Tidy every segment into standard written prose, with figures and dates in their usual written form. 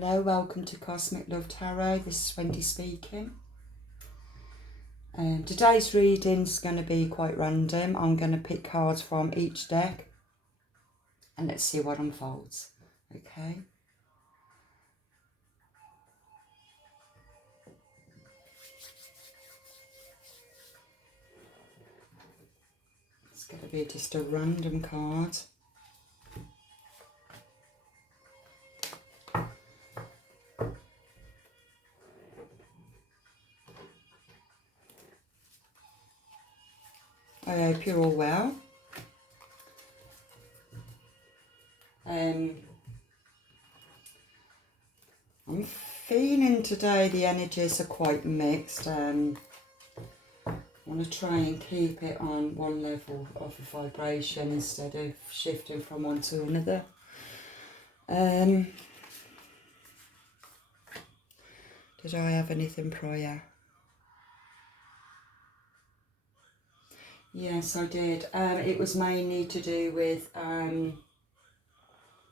Hello, welcome to Cosmic Love Tarot. This is Wendy speaking. Today's reading is going to be quite random. I'm going to pick cards from each deck and let's see what unfolds. Okay. It's going to be just a random card. I hope you're all well. I'm feeling today the energies are quite mixed. I want to try and keep it on one level of a vibration instead of shifting from one to another. Did I have anything prior? Yes, I did. It was mainly to do with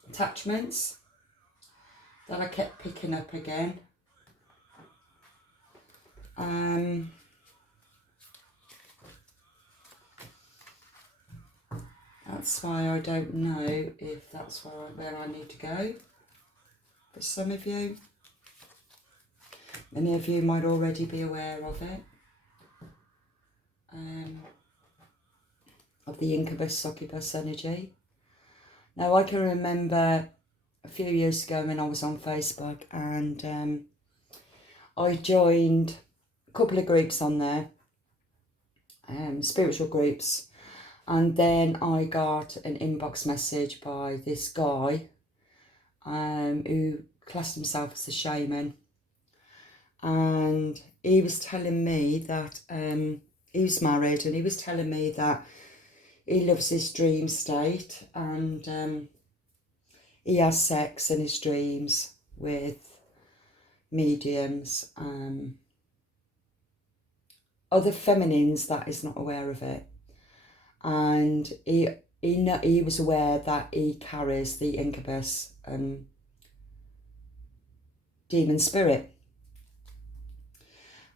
attachments that I kept picking up again. That's why I don't know if that's where I need to go. For some of you, many of you might already be aware of it. Of the incubus succubus energy. Now I can remember a few years ago when I was on Facebook and I joined a couple of groups on there, spiritual groups, and then I got an inbox message by this guy who classed himself as a shaman, and he was telling me that he was married, and he was telling me that he loves his dream state and he has sex in his dreams with mediums, other feminines that is not aware of it. And he was aware that he carries the incubus demon spirit.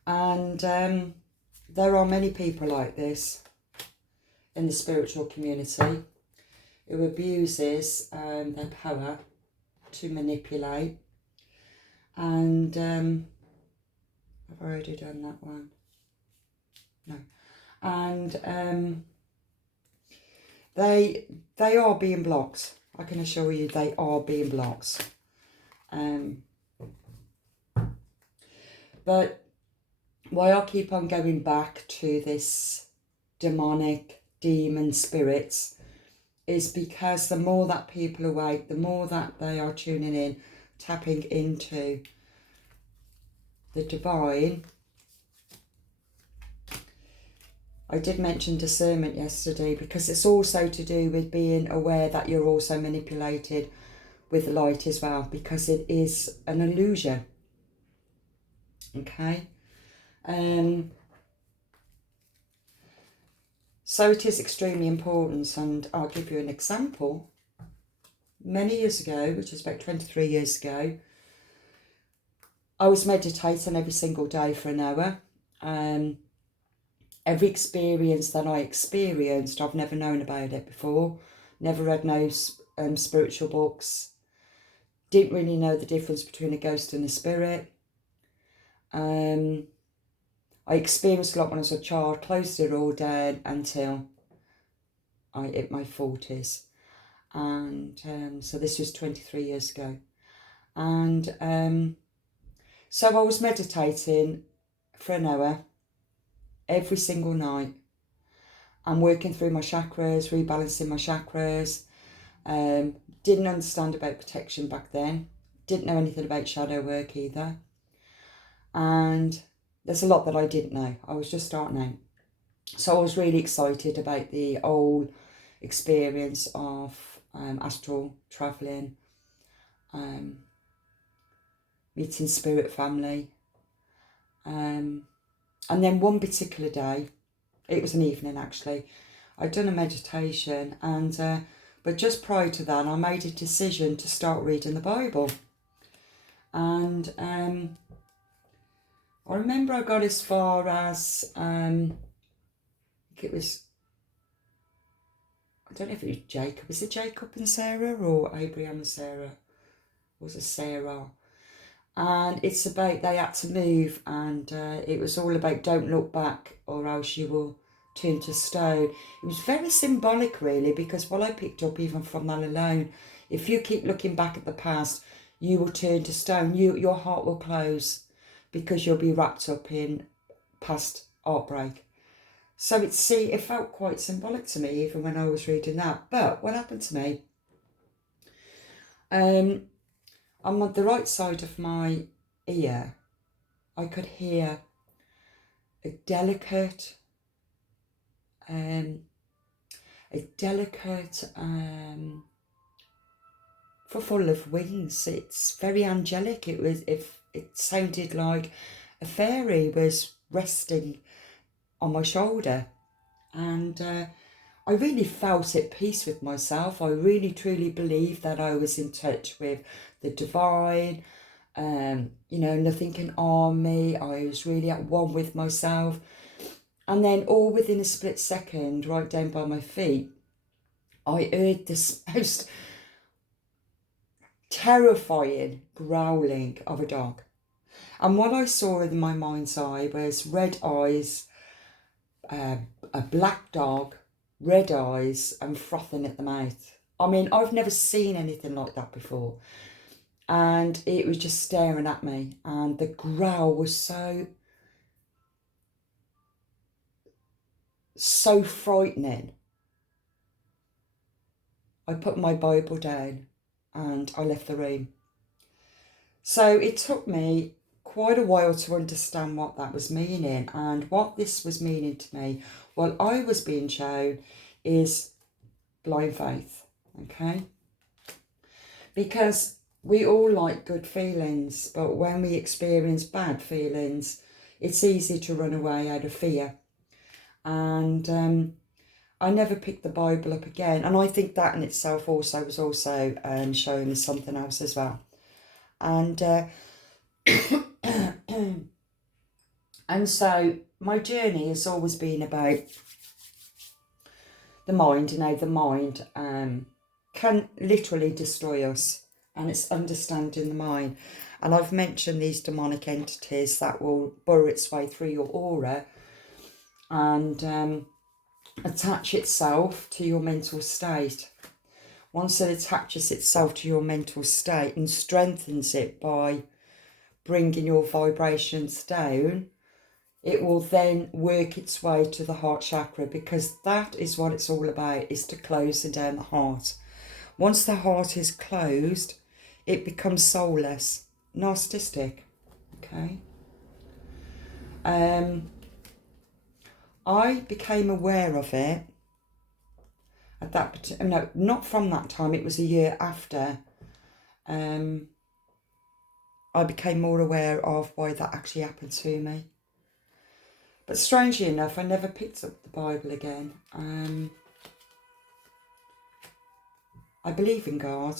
And there are many people like this in the spiritual community who abuses their power to manipulate. And I've already done that one. No. And they are being blocked. I can assure you they are being blocked. But why I keep on going back to this demonic demon spirits is because the more that people awake, the more that they are tuning in, tapping into the divine. I did mention discernment yesterday because it's also to do with being aware that you're also manipulated with light as well, because it is an illusion. Okay. So it is extremely important, and I'll give you an example. Many years ago, which is about 23 years ago, I was meditating every single day for an hour. Every experience that I experienced, I've never known about it before. Never read no spiritual books. Didn't really know the difference between a ghost and a spirit. I experienced a lot when I was a child, closed it all down until I hit my 40s. And so this was 23 years ago. And so I was meditating for an hour every single night. I'm working through my chakras, rebalancing my chakras. Didn't understand about protection back then. Didn't know anything about shadow work either. And there's a lot that I didn't know. I was just starting out. So I was really excited about the whole experience of astral travelling, meeting spirit family. And then one particular day, it was an evening actually, I'd done a meditation, and but just prior to that I made a decision to start reading the Bible. And I remember I got as far as, I think it was, I don't know if it was Jacob. Was it Jacob and Sarah or Abraham and Sarah? Or was it Sarah? And it's about they had to move, and it was all about don't look back or else you will turn to stone. It was very symbolic, really, because what I picked up even from that alone, if you keep looking back at the past, you will turn to stone. Your heart will close because you'll be wrapped up in past heartbreak. So it felt quite symbolic to me even when I was reading that. But what happened to me? I'm on the right side of my ear. I could hear a delicate, full of wings. It's very angelic. It sounded like a fairy was resting on my shoulder, and I really felt at peace with myself. I really truly believed that I was in touch with the divine. Nothing can harm me. I was really at one with myself. And then all within a split second, right down by my feet, I heard this most terrifying growling of a dog. And what I saw in my mind's eye was red eyes, a black dog, red eyes, and frothing at the mouth. I mean, I've never seen anything like that before. And it was just staring at me. And the growl was so frightening. I put my Bible down and I left the room. So it took me quite a while to understand what that was meaning, and what this was meaning to me while I was being shown is blind faith, okay? Because we all like good feelings, but when we experience bad feelings, it's easy to run away out of fear. And I never picked the Bible up again, and I think that in itself was also showing me something else as well. And and so my journey has always been about the mind, and how the mind can literally destroy us, and it's understanding the mind. And I've mentioned these demonic entities that will burrow its way through your aura and attach itself to your mental state. Once it attaches itself to your mental state and strengthens it by bringing your vibrations down, it will then work its way to the heart chakra, because that is what it's all about, is to closing down the heart. Once the heart is closed, it becomes soulless, narcissistic, okay? I became aware of it at that, no, not from that time, it was a year after. I became more aware of why that actually happened to me. But strangely enough, I never picked up the Bible again. I believe in God,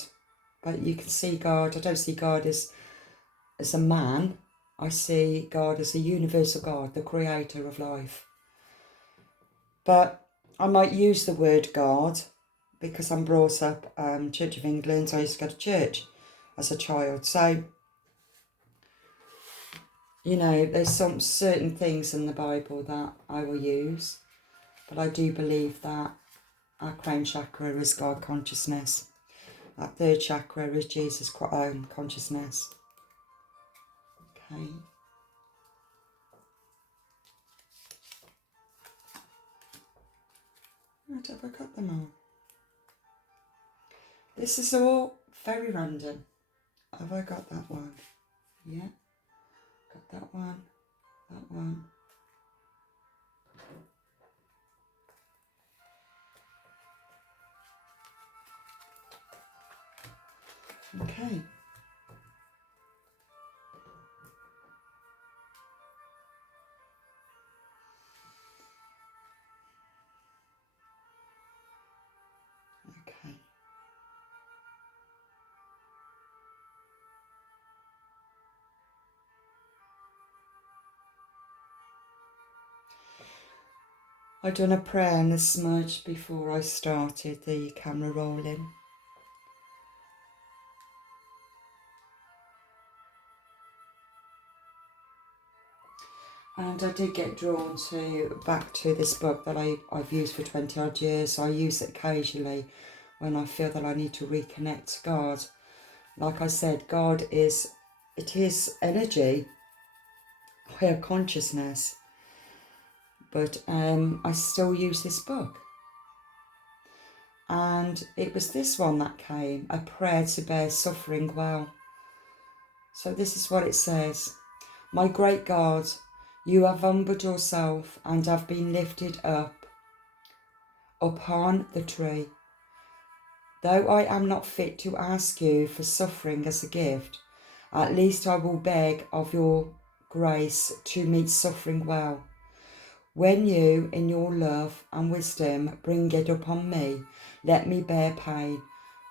but you can see God. I don't see God as a man. I see God as a universal God, the creator of life. But I might use the word God because I'm brought up Church of England. I used to go to church as a child. So, you know, there's some certain things in the Bible that I will use. But I do believe that our crown chakra is God consciousness. That third chakra is Jesus own consciousness. Okay. Right, have I got them all? This is all very random. Have I got that one? Yeah. Got that one. That one. Okay. Okay. I'd done a prayer and a smudge before I started the camera rolling. And I did get drawn back to this book that I've used for 20 odd years. I use it occasionally when I feel that I need to reconnect to God. Like I said, God is energy, higher consciousness. But I still use this book. And it was this one that came, a prayer to bear suffering well. So this is what it says. My great God, you have humbled yourself and have been lifted up upon the tree. Though I am not fit to ask you for suffering as a gift, at least I will beg of your grace to meet suffering well. When you, in your love and wisdom, bring it upon me, let me bear pain,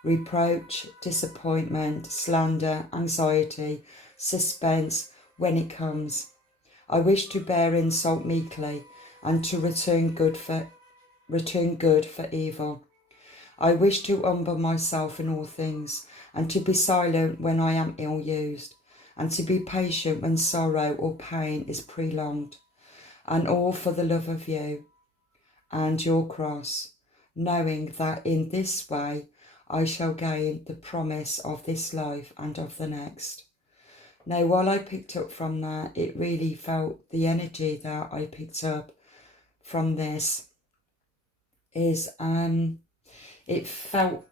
reproach, disappointment, slander, anxiety, suspense when it comes. I wish to bear insult meekly and to return good for evil. I wish to humble myself in all things and to be silent when I am ill used and to be patient when sorrow or pain is prolonged, and all for the love of you and your cross, knowing that in this way I shall gain the promise of this life and of the next. Now, while I picked up from that, it really felt the energy that I picked up from this is it felt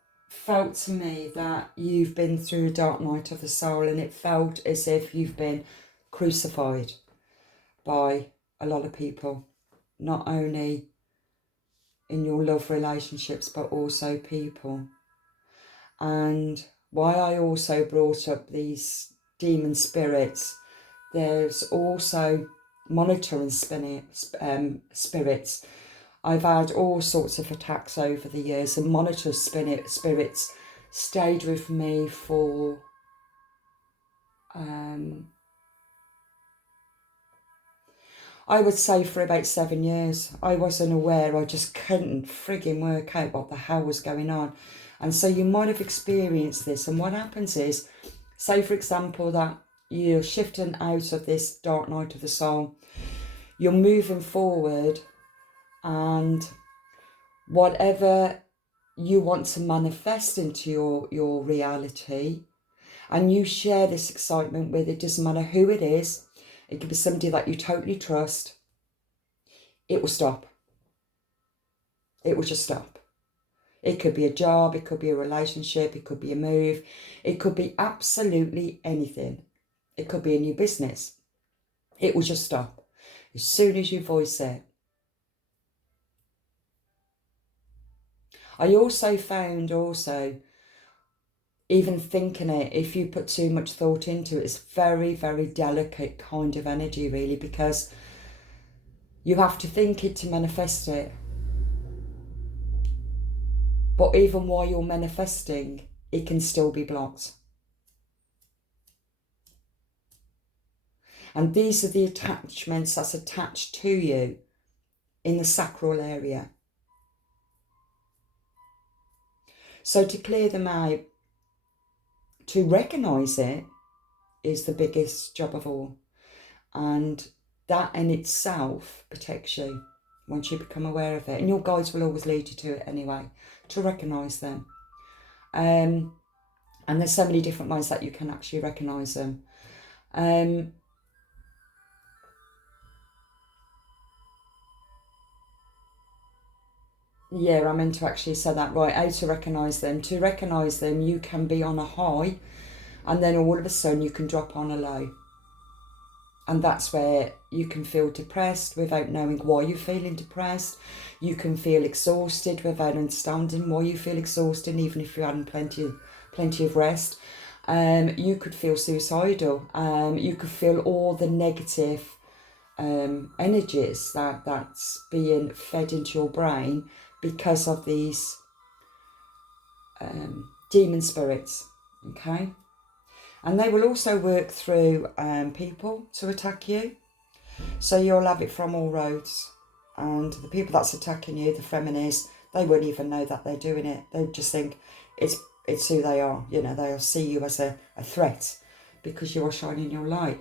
to me that you've been through a dark night of the soul, and it felt as if you've been crucified by a lot of people, not only in your love relationships but also people. And why I also brought up these demon spirits, there's also monitoring spirits. I've had all sorts of attacks over the years, and monitor spirits stayed with me for I would say for about 7 years. I wasn't aware, I just couldn't frigging work out what the hell was going on. And so you might have experienced this, and what happens is, say for example that you're shifting out of this dark night of the soul, you're moving forward, and whatever you want to manifest into your reality, and you share this excitement with, it doesn't matter who it is, it could be somebody that you totally trust, it will stop. It will just stop. It could be a job, it could be a relationship, it could be a move, it could be absolutely anything. It could be a new business. It will just stop as soon as you voice it. I also found even thinking it, if you put too much thought into it, it's very, very delicate kind of energy really, because you have to think it to manifest it. But even while you're manifesting, it can still be blocked. And these are the attachments that's attached to you in the sacral area. So to clear them out, to recognise it, is the biggest job of all. And that in itself protects you once you become aware of it. And your guides will always lead you to it anyway, to recognise them. And there's so many different ways that you can actually recognise them. Yeah, I meant to actually say that right. How to recognise them. To recognise them, you can be on a high, and then all of a sudden you can drop on a low. And that's where you can feel depressed without knowing why you're feeling depressed. You can feel exhausted without understanding why you feel exhausted, even if you're having plenty of rest. You could feel suicidal. You could feel all the negative energies that's being fed into your brain because of these demon spirits, okay? And they will also work through people to attack you. So you'll have it from all roads. And the people that's attacking you, the feminists, they won't even know that they're doing it. They just think it's who they are. You know, they'll see you as a threat because you are shining your light.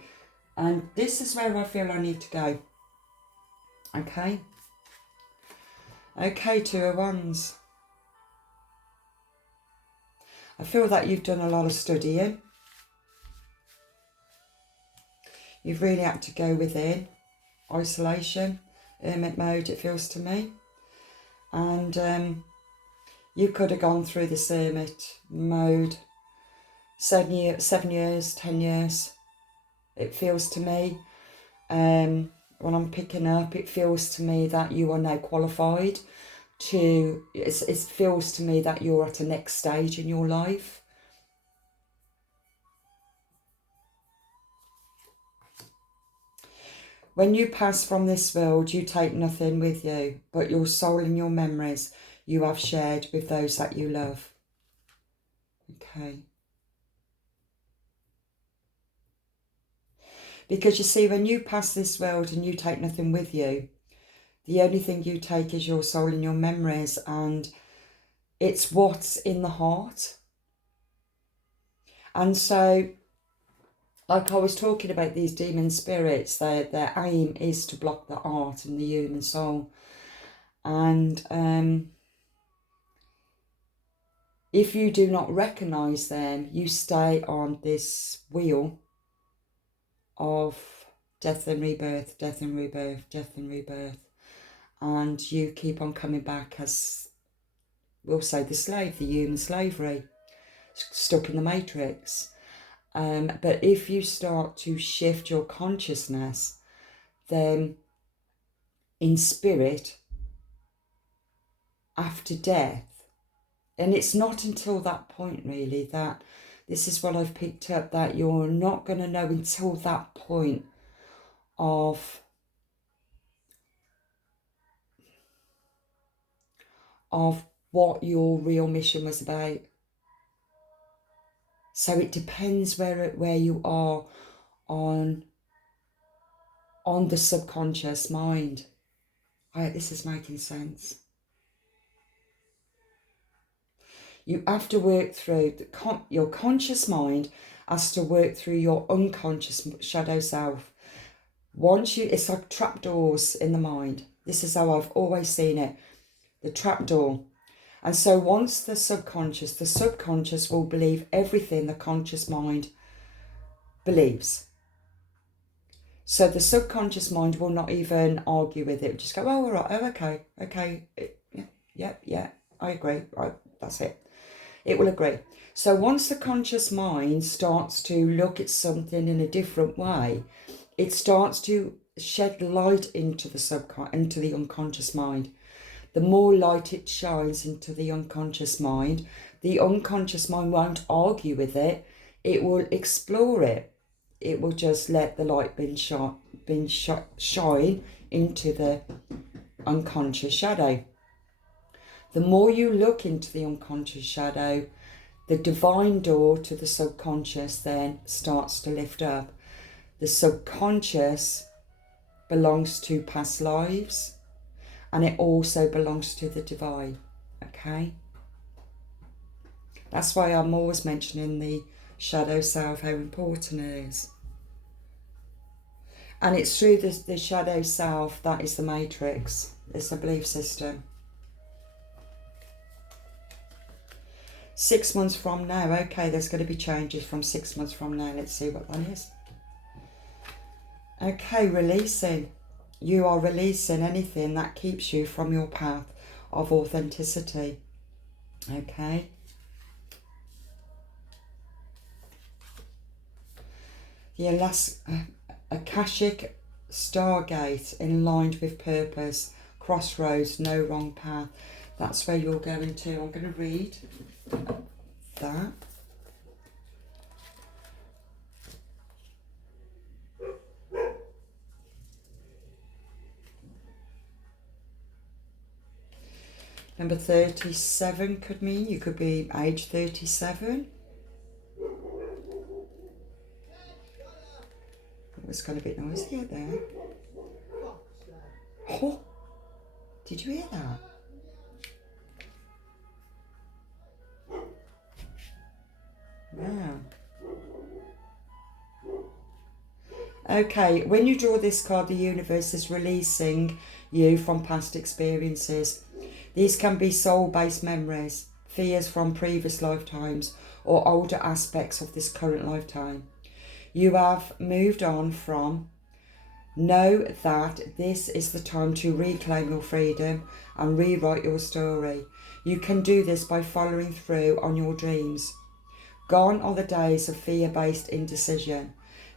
And this is where I feel I need to go. Okay? Okay, Two of Wands. I feel that you've done a lot of studying. You've really had to go within. Isolation, hermit mode, it feels to me. And you could have gone through this hermit mode 7 years, 10 years. It feels to me. When I'm picking up, it feels to me that you are now qualified to, it feels to me that you're at a next stage in your life. When you pass from this world, you take nothing with you, but your soul and your memories you have shared with those that you love. Okay. Because you see, when you pass this world and you take nothing with you, the only thing you take is your soul and your memories, and it's what's in the heart. And so, like I was talking about these demon spirits, their aim is to block the heart and the human soul. And if you do not recognise them, you stay on this wheel of death and rebirth, death and rebirth, death and rebirth. And you keep on coming back as, we'll say, the slave, the human slavery, stuck in the matrix. But if you start to shift your consciousness, then in spirit, after death, and it's not until that point really that, this is what I've picked up, that you're not going to know until that point of what your real mission was about. So it depends where you are on the subconscious mind. I hope this is making sense. You have to work through your conscious mind has to work through your unconscious shadow self. It's like trapdoors in the mind. This is how I've always seen it, the trapdoor. And so once the subconscious will believe everything the conscious mind believes. So the subconscious mind will not even argue with it. Just go, oh, all right, oh, okay, yeah, I agree, right, that's it. It will agree. So once the conscious mind starts to look at something in a different way, it starts to shed light into the unconscious mind. The more light it shines into the unconscious mind won't argue with it. It will explore it. It will just let the light shine into the unconscious shadow. The more you look into the unconscious shadow, the divine door to the subconscious then starts to lift up. The subconscious belongs to past lives, and it also belongs to the divine, okay? That's why I'm always mentioning the shadow self, how important it is. And it's through the shadow self that is the matrix. It's a belief system. 6 months from now, okay, there's going to be changes from 6 months from now. Let's see what that is. Okay, releasing. You are releasing anything that keeps you from your path of authenticity. Okay. The Akashic Stargate, aligned with purpose, crossroads, no wrong path. That's where you're going to. I'm going to read that. Number 37 could mean you could be age 37. It was going to be noisy out there. Oh. Did you hear that? Wow. Okay, when you draw this card, the universe is releasing you from past experiences. These can be soul-based memories, fears from previous lifetimes, or older aspects of this current lifetime. You have moved on from. Know that this is the time to reclaim your freedom and rewrite your story. You can do this by following through on your dreams. Gone are the days of fear-based indecision.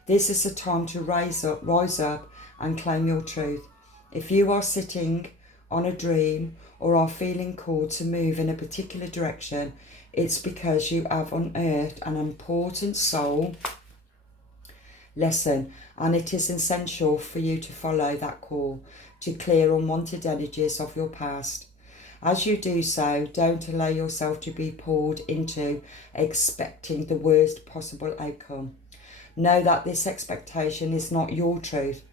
This is the time to rise up and claim your truth. If you are sitting on a dream or are feeling called to move in a particular direction, it's because you have unearthed an important soul lesson, and it is essential for you to follow that call to clear unwanted energies of your past. As you do so, don't allow yourself to be pulled into expecting the worst possible outcome. Know that this expectation is not your truth,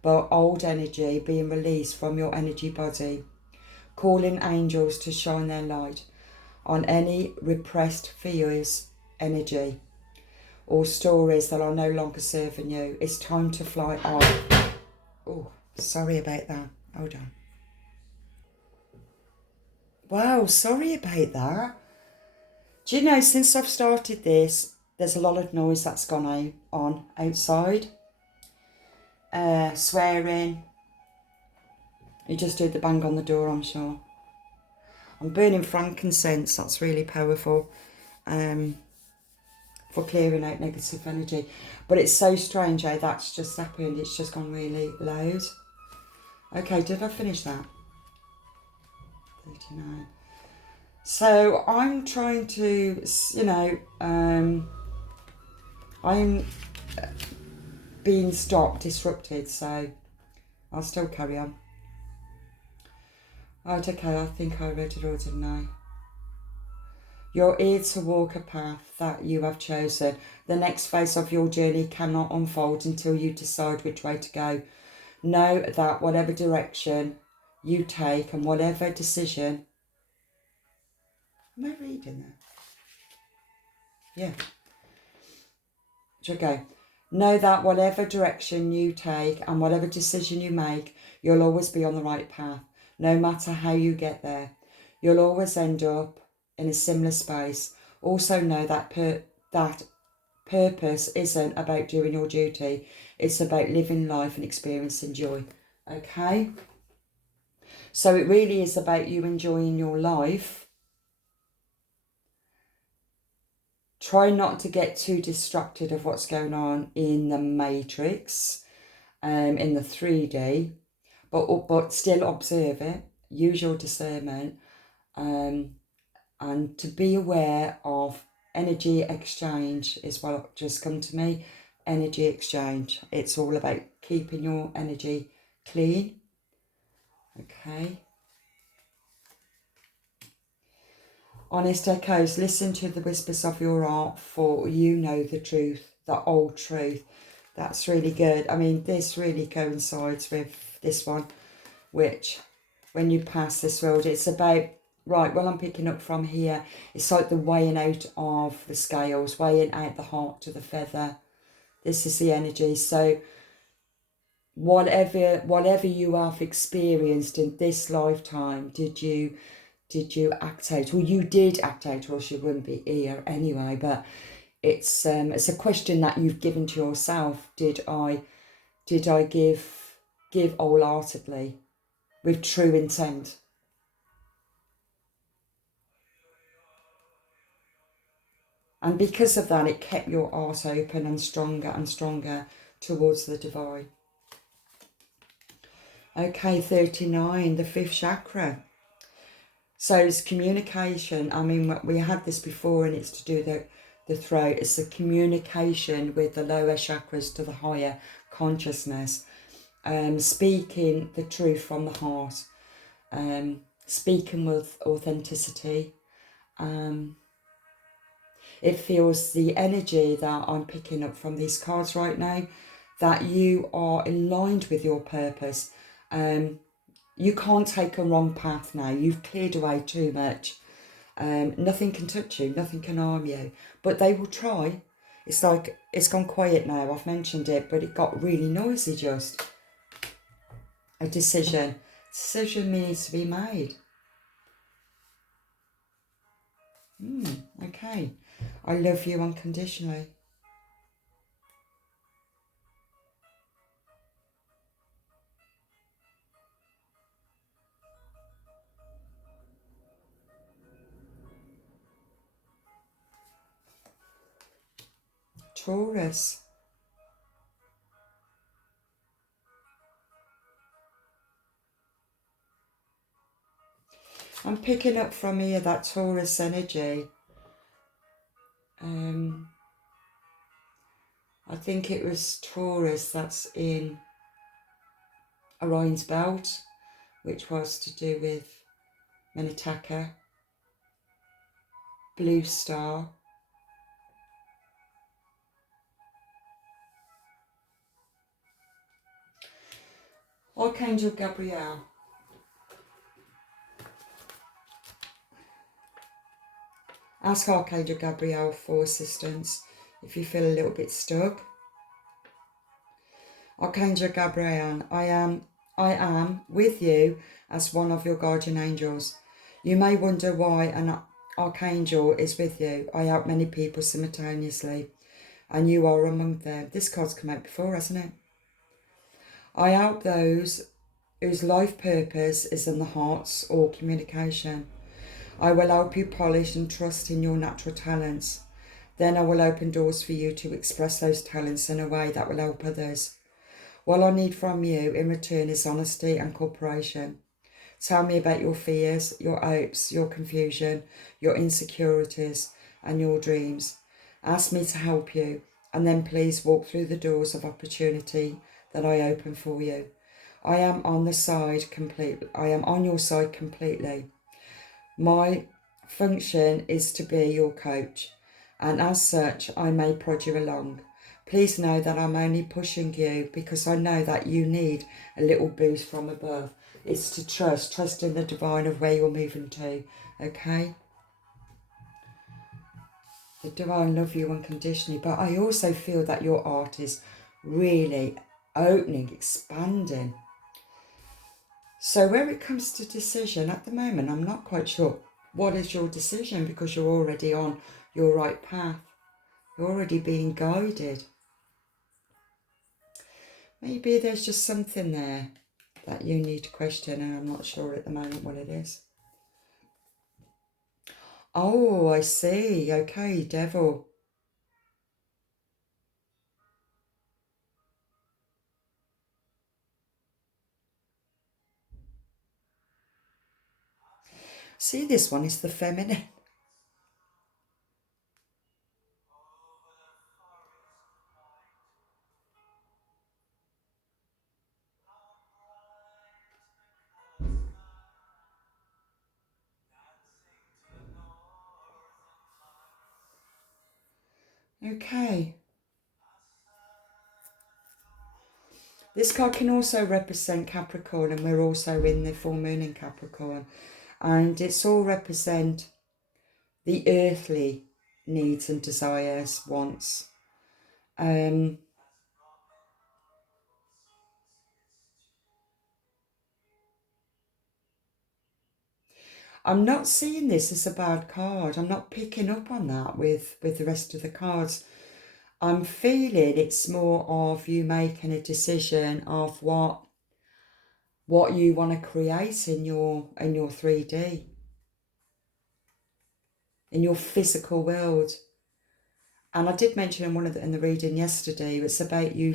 but old energy being released from your energy body. Call in angels to shine their light on any repressed fears, energy, or stories that are no longer serving you. It's time to fly off. Oh, sorry about that. Hold on. Wow, sorry about that. Do you know, since I've started this, there's a lot of noise that's gone on outside. Swearing. You just heard the bang on the door, I'm sure. I'm burning frankincense, that's really powerful. For clearing out negative energy. But it's so strange how that's just happened. It's just gone really loud. Okay, did I finish that? 39. So I'm trying to, I'm being stopped, disrupted, so I'll still carry on. Right, okay, I think I read it all, didn't I? You're here to walk a path that you have chosen. The next phase of your journey cannot unfold until you decide which way to go. Know that whatever direction you take and whatever decision... Am I reading that? Yeah. Should I go? Know that whatever direction you take and whatever decision you make, you'll always be on the right path. No matter how you get there, you'll always end up in a similar space. Also know that that purpose isn't about doing your duty. It's about living life and experiencing joy. Okay? So it really is about you enjoying your life. Try not to get too distracted of what's going on in the matrix, in the 3D, but still observe it. Use your discernment, and to be aware of energy exchange is what just come to me. Energy exchange. It's all about keeping your energy clean. Okay. Honest echoes, listen to the whispers of your heart, for you know the truth, the old truth. That's really good. I mean, this really coincides with this one, which when you pass this world, it's about, right, well, I'm picking up from here. It's like the weighing out of the scales, weighing out the heart to the feather. This is the energy. So whatever you have experienced in this lifetime, did you act out? Well, you did act out, or else you wouldn't be here anyway. But it's a question that you've given to yourself. Did I give wholeheartedly with true intent? And because of that, it kept your heart open and stronger towards the divine. Okay, 39, the fifth chakra. So it's communication. I mean, we had this before, and it's to do the throat. It's the communication with the lower chakras to the higher consciousness. Speaking the truth from the heart. Speaking with authenticity. It feels the energy that I'm picking up from these cards right now, that you are aligned with your purpose. You can't take a wrong path now. You've cleared away too much. Nothing can touch you. Nothing can harm you. But they will try. It's like it's gone quiet now. I've mentioned it, but it got really noisy just. A decision. Decision needs to be made. Okay. I love you unconditionally. Taurus. I'm picking up from here that Taurus energy. I think it was Taurus that's in Orion's belt, which was to do with Minataka, Blue Star, Archangel Gabriel. Ask Archangel Gabriel for assistance if you feel a little bit stuck. Archangel Gabriel, I am with you as one of your guardian angels. You may wonder why an archangel is with you. I help many people simultaneously, and you are among them. This card's come out before, hasn't it? I help those whose life purpose is in the hearts or communication. I will help you polish and trust in your natural talents. Then I will open doors for you to express those talents in a way that will help others. What I need from you in return is honesty and cooperation. Tell me about your fears, your hopes, your confusion, your insecurities, and your dreams. Ask me to help you, and then please walk through the doors of opportunity that I open for you. I am on your side completely. My function is to be your coach, and as such, I may prod you along. Please know that I'm only pushing you because I know that you need a little boost from above. It's to trust in the divine of where you're moving to, okay? The divine love you unconditionally, but I also feel that your art is really opening, expanding. So where it comes to decision, at the moment, I'm not quite sure what is your decision because you're already on your right path. You're already being guided. Maybe there's just something there that you need to question, and I'm not sure at the moment what it is. Oh, I see. Okay, devil. See, this one is the feminine. Okay. This card can also represent Capricorn, and we're also in the full moon in Capricorn. And it's all represent the earthly needs and desires, wants. I'm not seeing this as a bad card. I'm not picking up on that with the rest of the cards. I'm feeling it's more of you making a decision of what you want to create in your 3D, in your physical world. And I did mention in the reading yesterday, it's about you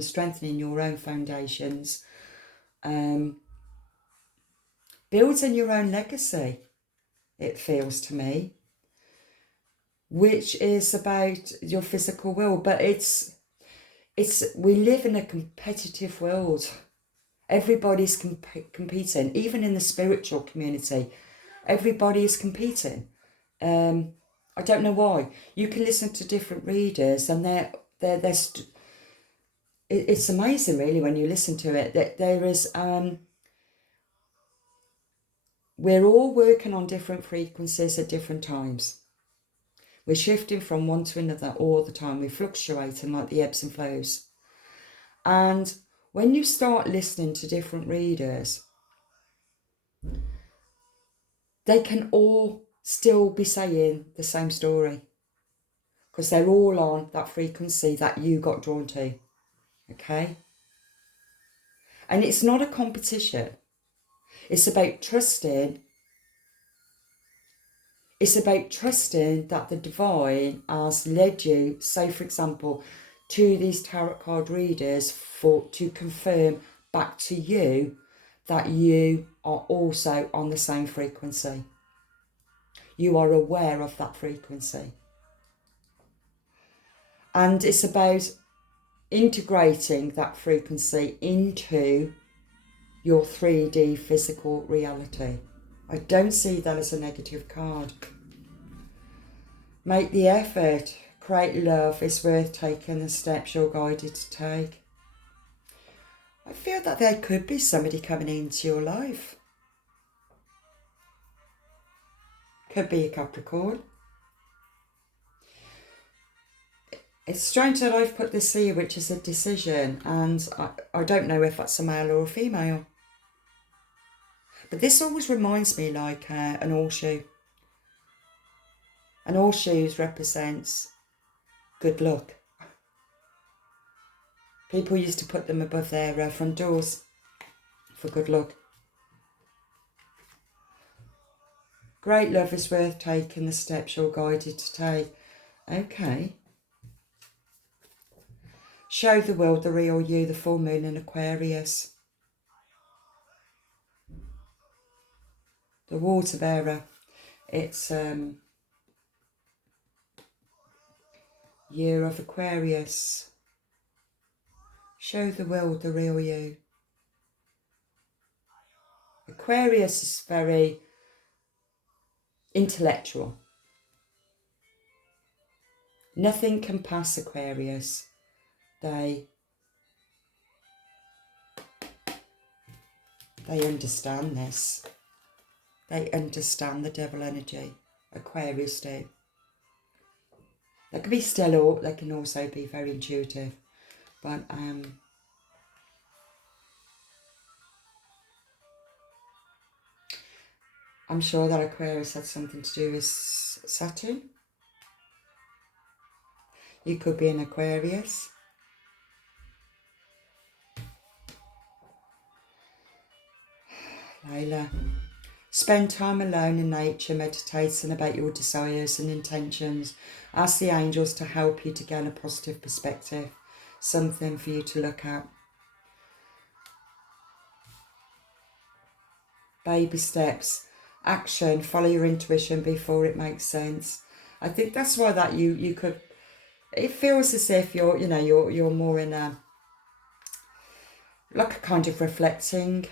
strengthening your own foundations, building your own legacy, it feels to me, which is about your physical world. But we live in a competitive world. Everybody's competing, even in the spiritual community. Everybody is competing. I don't know why. You can listen to different readers, and it's amazing, really, when you listen to it. That there is we're all working on different frequencies at different times. We're shifting from one to another all the time. We're fluctuating like the ebbs and flows. And when you start listening to different readers, they can all still be saying the same story, because they're all on that frequency that you got drawn to. Okay? And it's not a competition. It's about trusting. It's about trusting that the divine has led you, say for example, to these tarot card readers to confirm back to you that you are also on the same frequency. You are aware of that frequency. And it's about integrating that frequency into your 3D physical reality. I don't see that as a negative card. Make the effort. Create love. It's worth taking the steps you're guided to take. I feel that there could be somebody coming into your life. Could be a Capricorn. It's strange that I've put this here, which is a decision, and I don't know if that's a male or a female. But this always reminds me like an horseshoe. An horseshoe represents good luck. People used to put them above their front doors for good luck. Great love is worth taking the steps you're guided to take. Okay. Show the world the real you, the full moon in Aquarius. The water bearer. It's year of Aquarius. Show the world the real you. Aquarius is very intellectual. Nothing can pass Aquarius. They understand this. They understand the devil energy. Aquarius do. They can be still, or they can also be very intuitive. But I'm sure that Aquarius had something to do with Saturn. You could be an Aquarius. Layla. Spend time alone in nature, meditating about your desires and intentions. Ask the angels to help you to gain a positive perspective. Something for you to look at. Baby steps. Action. Follow your intuition before it makes sense. I think that's why that you could... It feels as if you're more in a... like a kind of reflecting.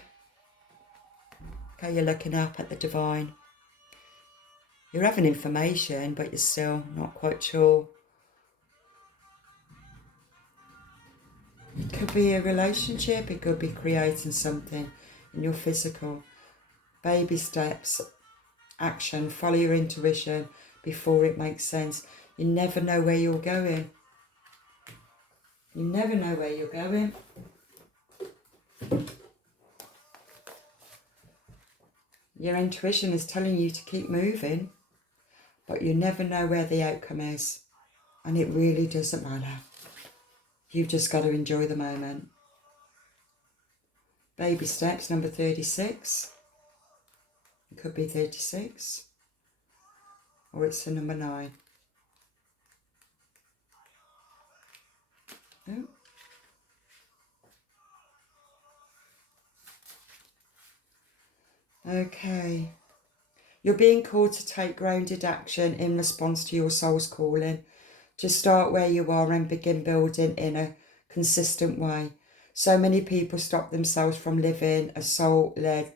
Okay, you're looking up at the divine. You're having information, but you're still not quite sure. It could be a relationship. It could be creating something in your physical. Baby steps. Action. Follow your intuition before it makes sense. You never know where you're going. You never know where you're going. Your intuition is telling you to keep moving, but you never know where the outcome is. And it really doesn't matter. You've just got to enjoy the moment. Baby steps, number 36. It could be 36. Or it's the number 9. Oh. Okay. You're being called to take grounded action in response to your soul's calling, to start where you are and begin building in a consistent way. So many people stop themselves from living a soul-led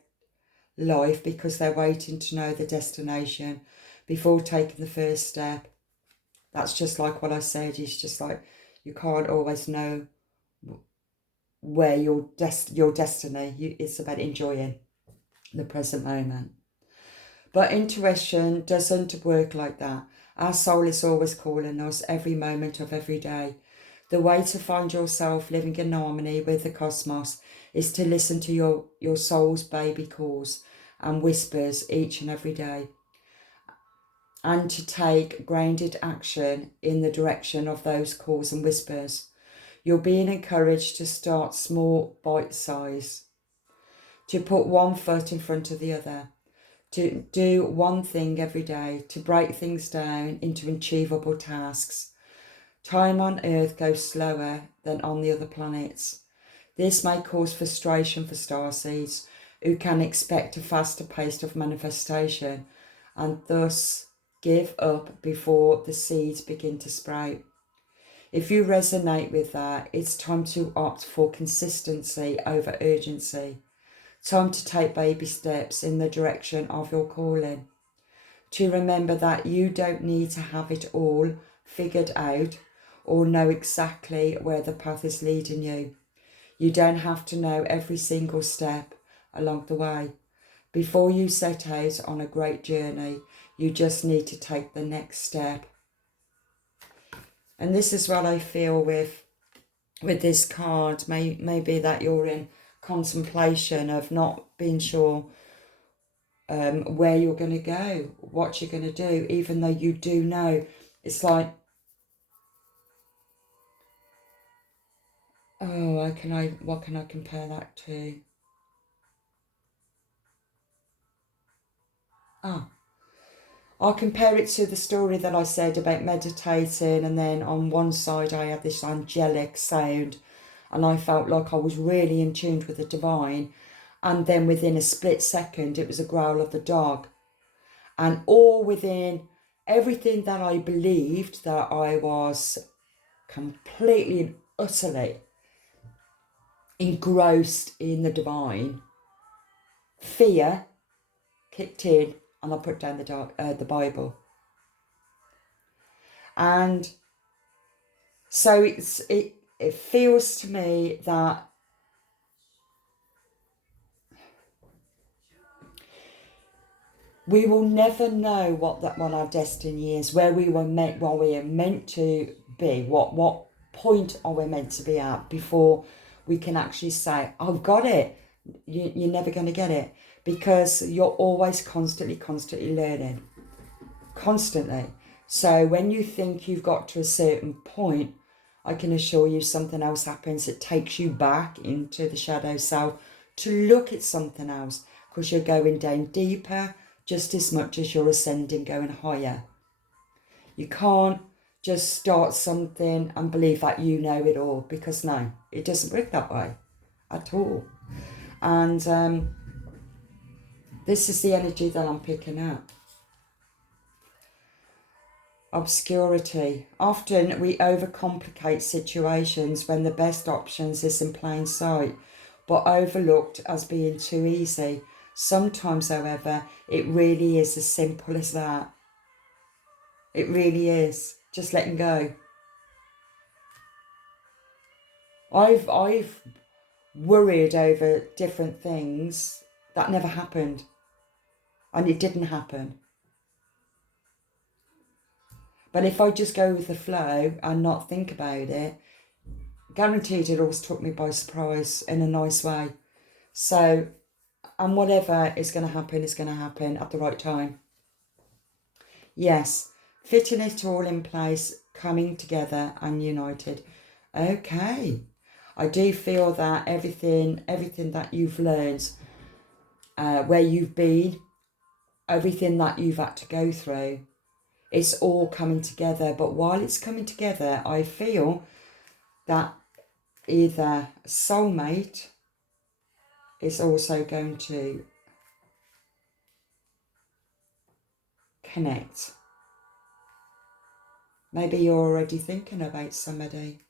life because they're waiting to know the destination before taking the first step. That's just like what I said. It's just like you can't always know where your destiny. It's about enjoying the present moment. But intuition doesn't work like that. Our soul is always calling us every moment of every day. The way to find yourself living in harmony with the cosmos is to listen to your soul's baby calls and whispers each and every day, and to take grounded action in the direction of those calls and whispers. You're being encouraged to start small, bite size, to put one foot in front of the other, to do one thing every day, to break things down into achievable tasks. Time on Earth goes slower than on the other planets. This may cause frustration for starseeds, who can expect a faster pace of manifestation and thus give up before the seeds begin to sprout. If you resonate with that, it's time to opt for consistency over urgency. Time to take baby steps in the direction of your calling. To remember that you don't need to have it all figured out or know exactly where the path is leading you. You don't have to know every single step along the way. Before you set out on a great journey, you just need to take the next step. And this is what I feel with this card. Maybe that you're in contemplation of not being sure where you're going to go, what you're going to do, even though you do know. It's like, oh, what can I compare that to? I'll compare it to the story that I said about meditating, and then on one side I had this angelic sound and I felt like I was really in tune with the divine, and then within a split second it was a growl of the dog, and all within everything that I believed that I was completely and utterly engrossed in the divine, fear kicked in and I put down the Bible. And so it feels to me that we will never know what our destiny is, where we are meant to be, what point are we meant to be at before we can actually say, I've got it. You're never going to get it, because you're always constantly learning, constantly. So when you think you've got to a certain point, I can assure you something else happens. It takes you back into the shadow self to look at something else, because you're going down deeper just as much as you're ascending, going higher. You can't just start something and believe that you know it all, because no, it doesn't work that way at all. And this is the energy that I'm picking up. Obscurity. Often we overcomplicate situations when the best options is in plain sight, but overlooked as being too easy. Sometimes, however, it really is as simple as that. It really is. Just letting go. I've worried over different things that never happened. And it didn't happen. But if I just go with the flow and not think about it, guaranteed it always took me by surprise in a nice way. So, and whatever is going to happen is going to happen at the right time. Yes, fitting it all in place, coming together and united. Okay, I do feel that everything that you've learned, where you've been, everything that you've had to go through, it's all coming together. But while it's coming together, I feel that either a soulmate is also going to connect. Maybe you're already thinking about somebody.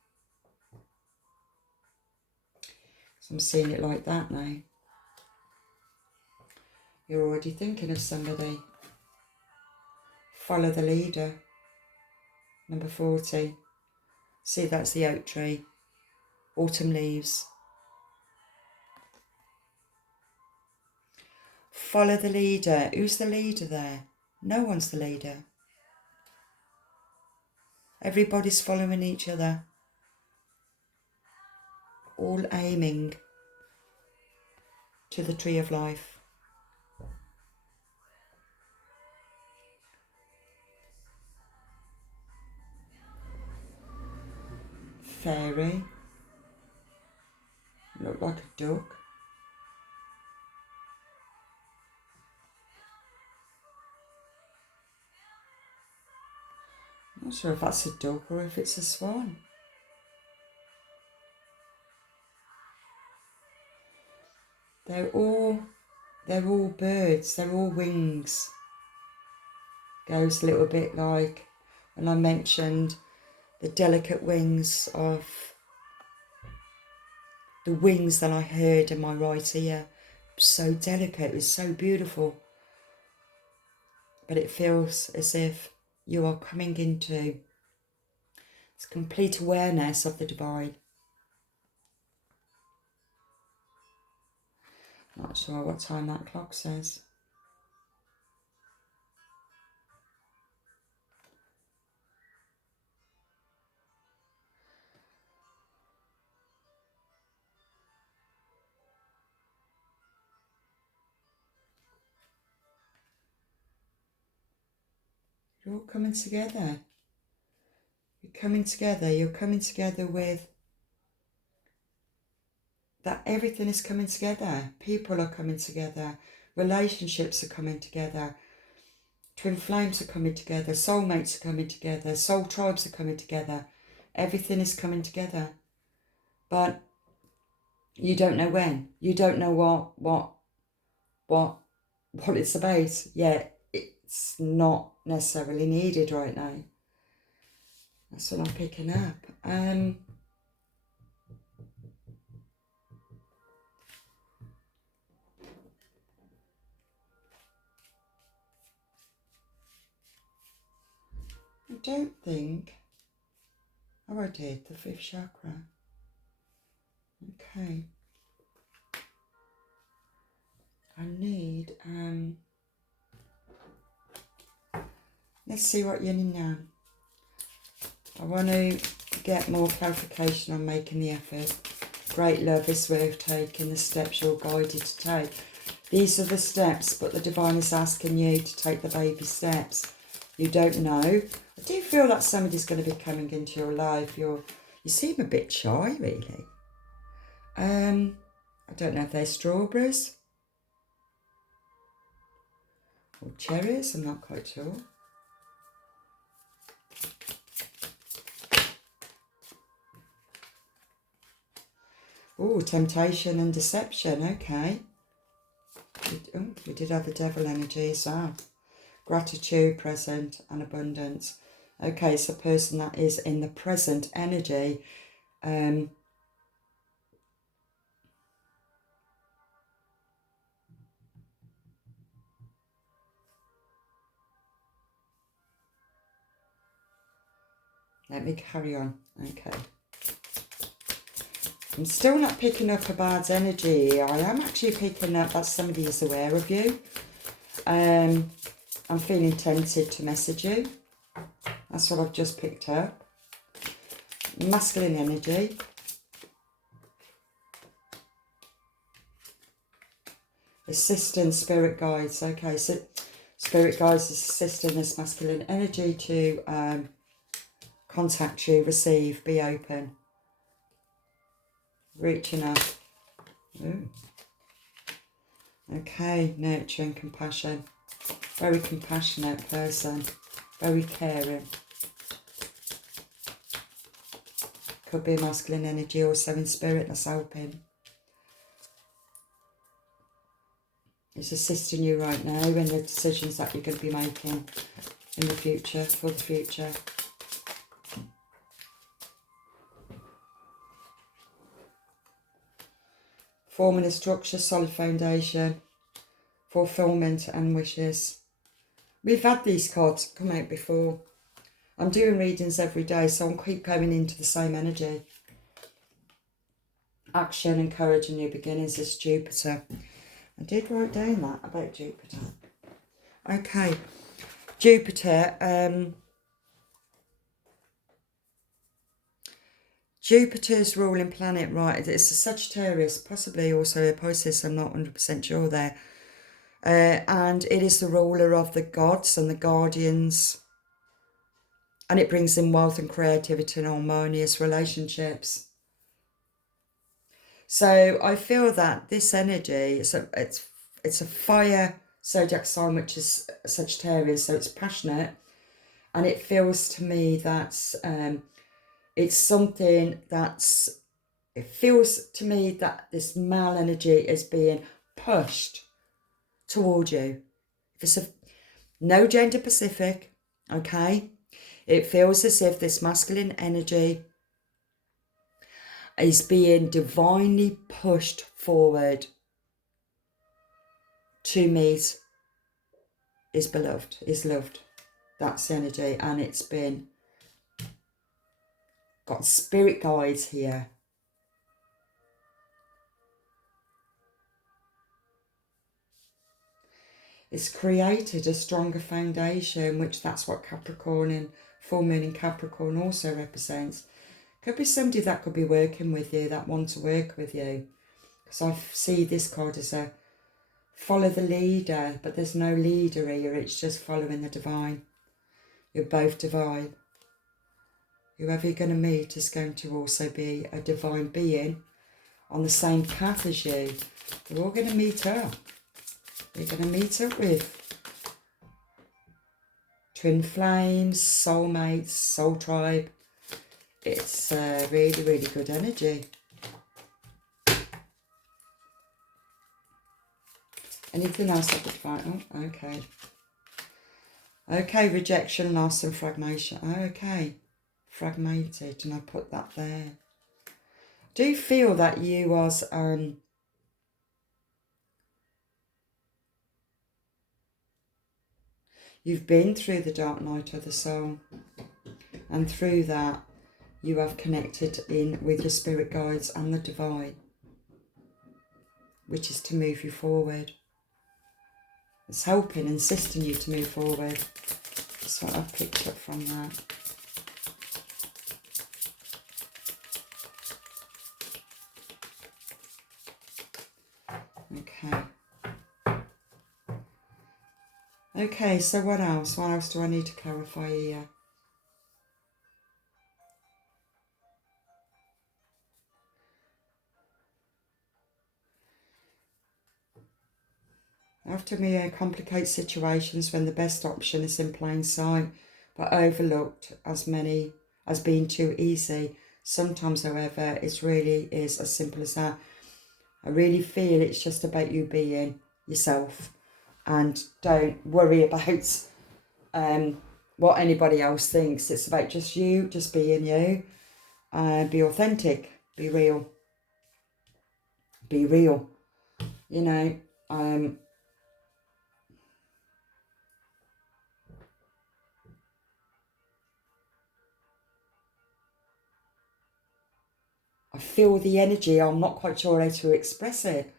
So I'm seeing it like that now. You're already thinking of somebody. Follow the leader. Number 40. See, that's the oak tree. Autumn leaves. Follow the leader. Who's the leader there? No one's the leader. Everybody's following each other. All aiming to the tree of life. Fairy. Look like a duck. I'm not sure if that's a duck or if it's a swan. They're all birds. They're all wings. Goes a little bit like when I mentioned the delicate wings of the wings that I heard in my right ear. So delicate, it's so beautiful. But it feels as if you are coming into this complete awareness of the divine. Not sure what time that clock says. You're all coming together. You're coming together. You're coming together with that everything is coming together. People are coming together. Relationships are coming together. Twin flames are coming together. Soulmates are coming together. Soul tribes are coming together. Everything is coming together. But you don't know when. You don't know what it's about. Yet it's not necessarily needed right now. That's what I'm picking up. I don't think. Oh, I did. The 5th chakra. Okay. I need. Let's see what yin and yang. I want to get more clarification on making the effort. Great love is worth taking, the steps you're guided to take. These are the steps, but the divine is asking you to take the baby steps. You don't know. I do feel that somebody's going to be coming into your life. You seem a bit shy, really. I don't know if they're strawberries or cherries. I'm not quite sure. Oh, temptation and deception. Okay. We did have the devil energy as well. Gratitude, present, and abundance. Okay, so person that is in the present energy. Let me carry on. Okay. I'm still not picking up a bad energy. I am actually picking up that somebody is aware of you. I'm feeling tempted to message you. That's what I've just picked up. Masculine energy. Assistant spirit guides. Okay, so spirit guides is assisting this masculine energy to contact you, receive, be open. Reaching up. Ooh. Okay, nurture and compassion. Very compassionate person. Very caring. Could be masculine energy also in spirit that's helping. It's assisting you right now in the decisions that you're going to be making in the future, for the future. Forming a structure, solid foundation, fulfillment and wishes. We've had these cards come out before. I'm doing readings every day, so I'll keep going into the same energy. Action and courage and new beginnings is Jupiter. I did write down that about Jupiter. Okay, Jupiter. Jupiter's ruling planet, right? It's a Sagittarius, possibly also a Pisces. I'm not 100% sure there. And it is the ruler of the gods and the guardians. And it brings in wealth and creativity and harmonious relationships. So I feel that this energy, it's a fire zodiac sign, which is Sagittarius, so it's passionate. And it feels to me that it's something it feels to me that this male energy is being pushed toward you. If it's no gender specific, okay? It feels as if this masculine energy is being divinely pushed forward to meet is beloved, is loved. That's the energy, and it's been got spirit guides here. It's created a stronger foundation, which that's what Capricorn and full moon in Capricorn also represents. Could be somebody that could be working with you, that want to work with you. Because I see this card as a follow the leader, but there's no leader here, it's just following the divine. You're both divine. Whoever you're going to meet is going to also be a divine being on the same path as you. You're all going to meet up. You're going to meet up with twin flames, soulmates, soul tribe. It's really, really good energy. Anything else I could find? Oh, okay. Okay, rejection, loss and fragmentation. Okay, fragmented, and I put that there. Do you feel that you was you've been through the dark night of the soul, and through that you have connected in with your spirit guides and the divine, which is to move you forward. It's helping, insisting you to move forward. That's what I've picked up from that. Okay. Okay, so what else? What else do I need to clarify here? Often we complicate situations when the best option is in plain sight, but overlooked as being too easy. Sometimes, however, it really is as simple as that. I really feel it's just about you being yourself, and don't worry about what anybody else thinks. It's about just you, just being you, be authentic, be real. Be real, you know. I feel the energy. I'm not quite sure how to express it.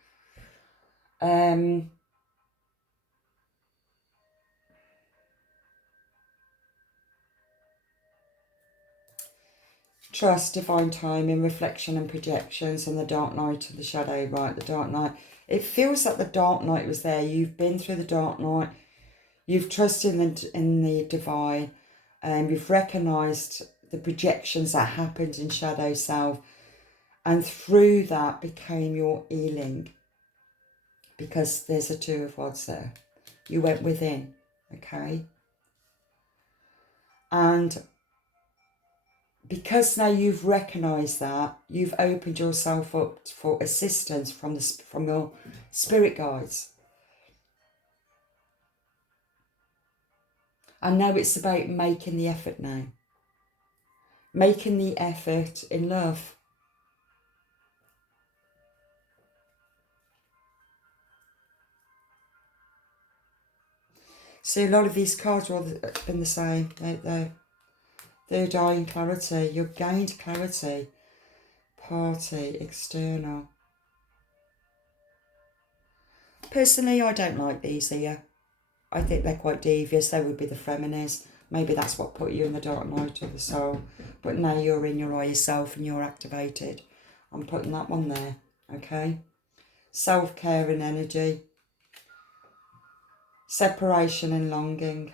Trust, divine timing, reflection and projections, and the dark night and the shadow, right? The dark night. It feels like the dark night was there. You've been through the dark night. You've trusted in the divine. You've recognised the projections that happened in shadow self. And through that became your healing. Because there's a Two of Wands there. You went within, okay? And because now you've recognised that, you've opened yourself up for assistance from your spirit guides. And now it's about making the effort now. Making the effort in love. See, a lot of these cards have been the same. Third eye in clarity. You've gained clarity. Party, external. Personally, I don't like these here. I think they're quite devious. They would be the Frenemies. Maybe that's what put you in the dark night of the soul. But now you're in your higher self and you're activated. I'm putting that one there, okay? Self-care and energy. Separation and longing.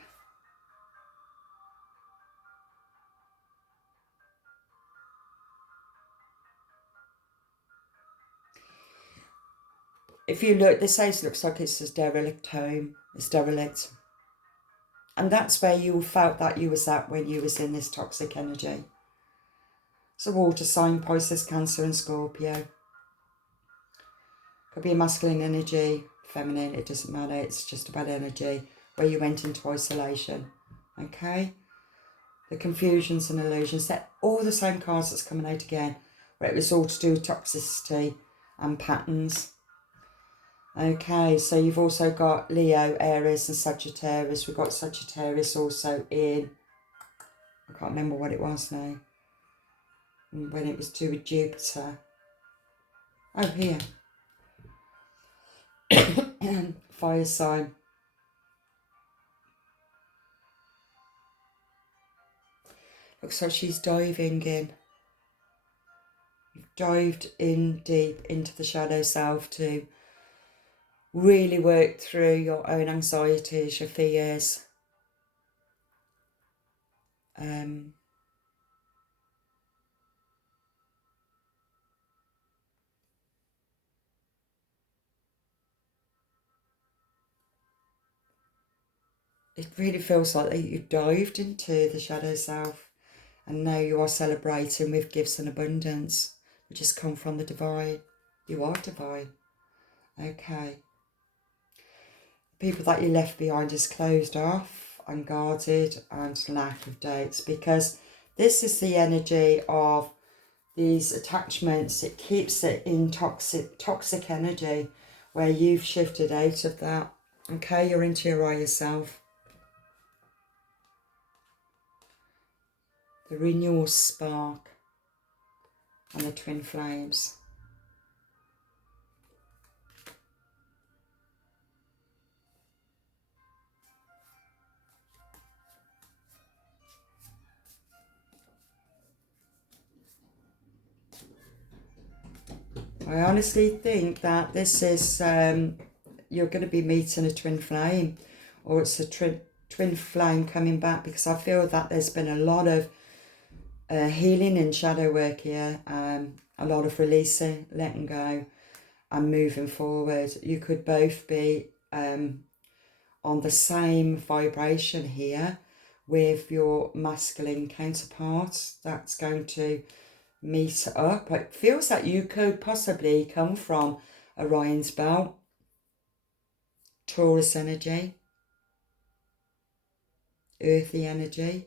If you look, this house looks like it's a derelict home. It's derelict. And that's where you felt that you was at when you was in this toxic energy. So water sign, Pisces, Cancer and Scorpio. Could be a masculine energy, feminine, it doesn't matter. It's just about energy where you went into isolation. Okay? The confusions and illusions, they're all the same cards that's coming out again. Where it was all to do with toxicity and patterns. Okay, so you've also got Leo, Aries and Sagittarius. We've got Sagittarius also in, I can't remember what it was now, when it was to do with Jupiter. Oh, here. Fire sign. Looks like she's diving in. You've dived in deep into the shadow self to really work through your own anxieties, your fears. It really feels like that you dived into the shadow self and now you are celebrating with gifts and abundance which has come from the divine. You are divine. Okay. People that you left behind is closed off, unguarded and lack of dates, because this is the energy of these attachments. It keeps it in toxic energy where you've shifted out of that. Okay, you're into your higher self. The renewal spark and the twin flames. I honestly think that this is, you're going to be meeting a twin flame, or it's a twin flame coming back, because I feel that there's been a lot of healing and shadow work here, a lot of releasing, letting go and moving forward. You could both be on the same vibration here with your masculine counterpart that's going to meet up. It feels like you could possibly come from Orion's belt, Taurus energy, earthy energy.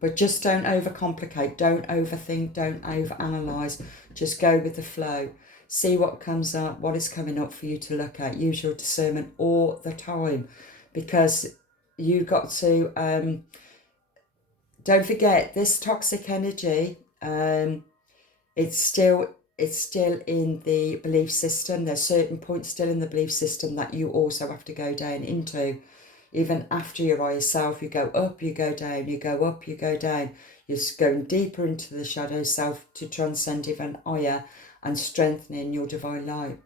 But just don't overcomplicate, don't overthink, don't overanalyze. Just go with the flow. See what comes up, what is coming up for you to look at. Use your discernment all the time, because you've got to, don't forget, this toxic energy, it's still in the belief system. There's certain points still in the belief system that you also have to go down into. Even after your higher self, you go up, you go down, you go up, you go down. You're going deeper into the shadow self to transcend even higher and strengthening your divine light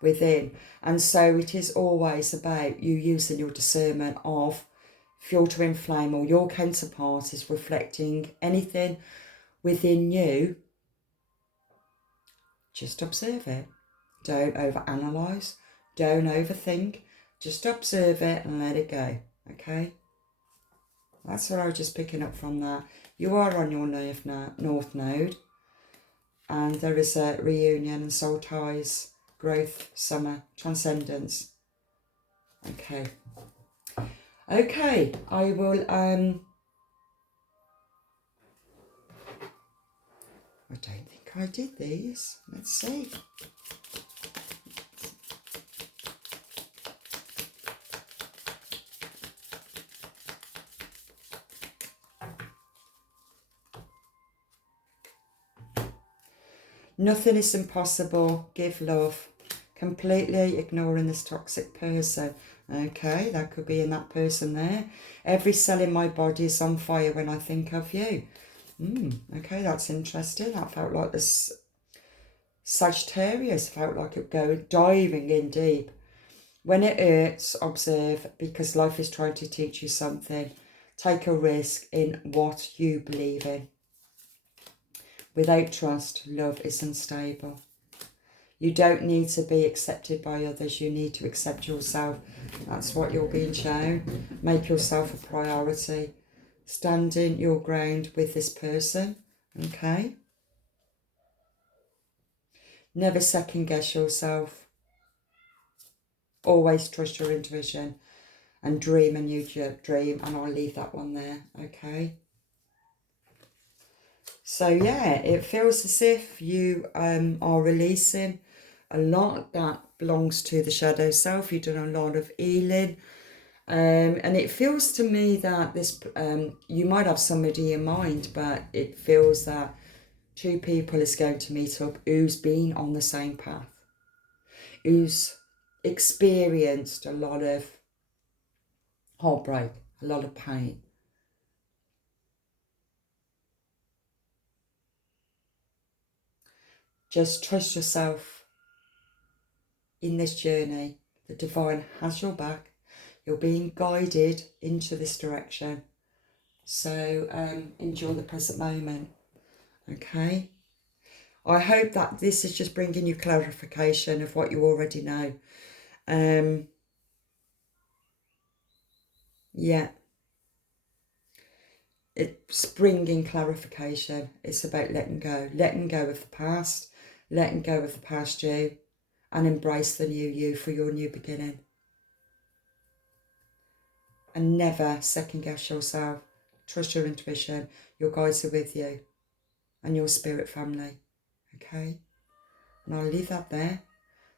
within. And so it is always about you using your discernment of fuel to inflame, or your counterpart is reflecting anything within you. Just observe it. Don't overanalyze. Don't overthink. Just observe it and let it go. Okay? That's what I was just picking up from that. You are on your north node. And there is a reunion and soul ties, growth, summer, transcendence. Okay. Okay. I will... I don't think I did these. Let's see. Nothing is impossible. Give love. Completely ignoring this toxic person. Okay, that could be in that person there. Every cell in my body is on fire when I think of you. Okay, that's interesting. That felt like this Sagittarius. Felt like it going diving in deep. When it hurts, observe, because life is trying to teach you something. Take a risk in what you believe in. Without trust, love is unstable. You don't need to be accepted by others. You need to accept yourself. That's what you're being shown. Make yourself a priority. Stand in your ground with this person. Okay? Never second guess yourself. Always trust your intuition. And dream a new dream. And I'll leave that one there. Okay? So yeah, it feels as if you are releasing a lot that belongs to the shadow self. You've done a lot of healing. And it feels to me that this, you might have somebody in mind, but it feels that two people is going to meet up who's been on the same path, who's experienced a lot of heartbreak, a lot of pain. Just trust yourself in this journey. The divine has your back. You're being guided into this direction. So enjoy the present moment. Okay? I hope that this is just bringing you clarification of what you already know. Yeah. It's bringing clarification. It's about letting go of the past, letting go of the past you, and embrace the new you for your new beginning. And never second guess yourself. Trust your intuition. Your guides are with you and your spirit family. Okay? And I'll leave that there.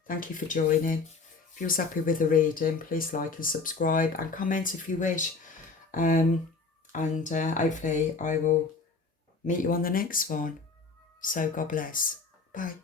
Thank you for joining. If you're happy with the reading, please like and subscribe and comment if you wish. And hopefully I will meet you on the next one. So God bless. Bye.